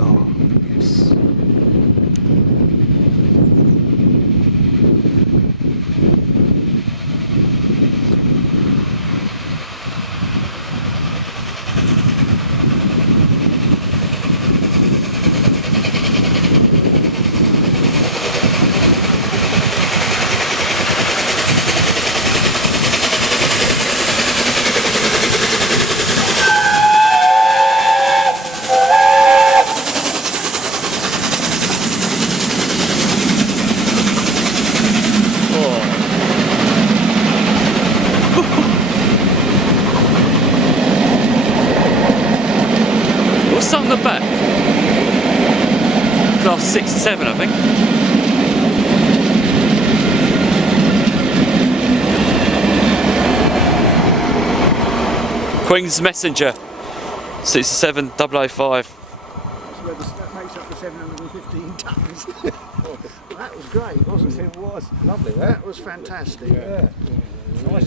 Oh, yes. What's on the back? Class 6 and 7, I think. Queen's Messenger 67 005. That makes up the 715 tons. That was great, wasn't it? It was lovely. That was fantastic. yeah. Nice.